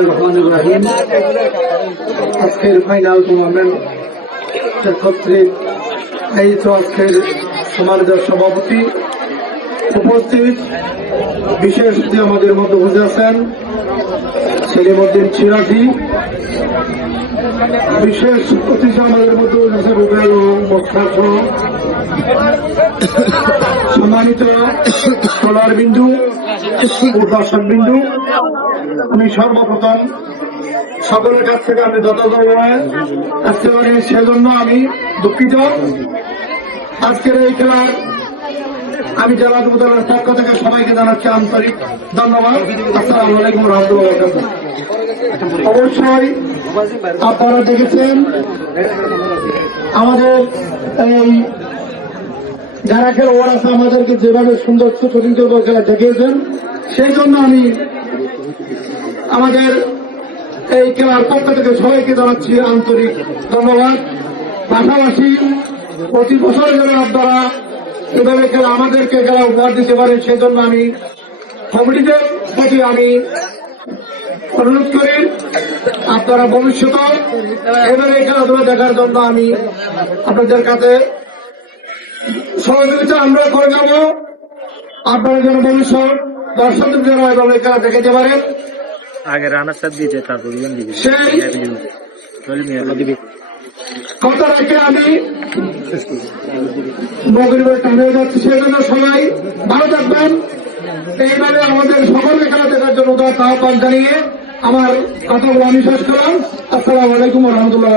বিসমিল্লাহির রহমানির রহিম। আজকের ফাইনাল টুর্নামেন্ট কর্তৃক এই তো আজকের সম্মানিত সভাপতি উপস্থিত বিশেষ অতিথি আমাদের মধ্যে বসে আছেন সেলিমউদ্দিন চিরাকি, বিশেষ অতিথি আমাদের মধ্যে বসে রুবেল ও মোস্তাক, সম্মানিত স্কলার বিন্দু ও দর্শক বিন্দু। আমি সর্বপ্রথম সকলের কাছ থেকে আমি যথাযথভাবে আসতে পারি সেজন্য আমি দুঃখিত। আজকের এই খেলার আমি জেলা যুবদলের পক্ষ থেকে সবাইকে জানাচ্ছি আন্তরিক ধন্যবাদ। আসসালামু আলাইকুম রহমতুল্লাহ। অবশ্যই আপনারা দেখেছেন আমাদের এই যারা খেলোয়াড় আছে আমাদেরকে যেভাবে সুন্দর সুশৃঙ্খল খেলা দেখিয়েছেন, সেই জন্য আমি আমাদের এই খেলার পক্ষ থেকে সবাইকে জানাচ্ছি আন্তরিক ধন্যবাদ। পাশাপাশি প্রতি বছর যেন আপনারা এভাবে খেলা আমাদেরকে খেলা উপহার দিতে পারেন, সেজন্য আমি কমিটিদের প্রতি আমি অনুরোধ করি আপনারা ভবিষ্যতে এবারে এই খেলাধুলা দেখার জন্য আমি আপনাদের কাছে সহযোগিতা আমরা করে যাব। আপনারা যেন ভবিষ্যৎ দর্শকদের যেন এভাবে খেলা দেখাতে পারেন। আগে রানার সাথে দিয়েছে, তারপর সেই কথা রেখে আমি মগরিবের টানে যাচ্ছি, সেজন্য সবাই ভালো থাকবেন। এইভাবে আমাদের সকলকে খেলা দেখার জন্য আহ্বান জানিয়ে আমার কথাগুলো আমি শেষ করলাম। আসসালামু আলাইকুম রহমতুল্লাহ।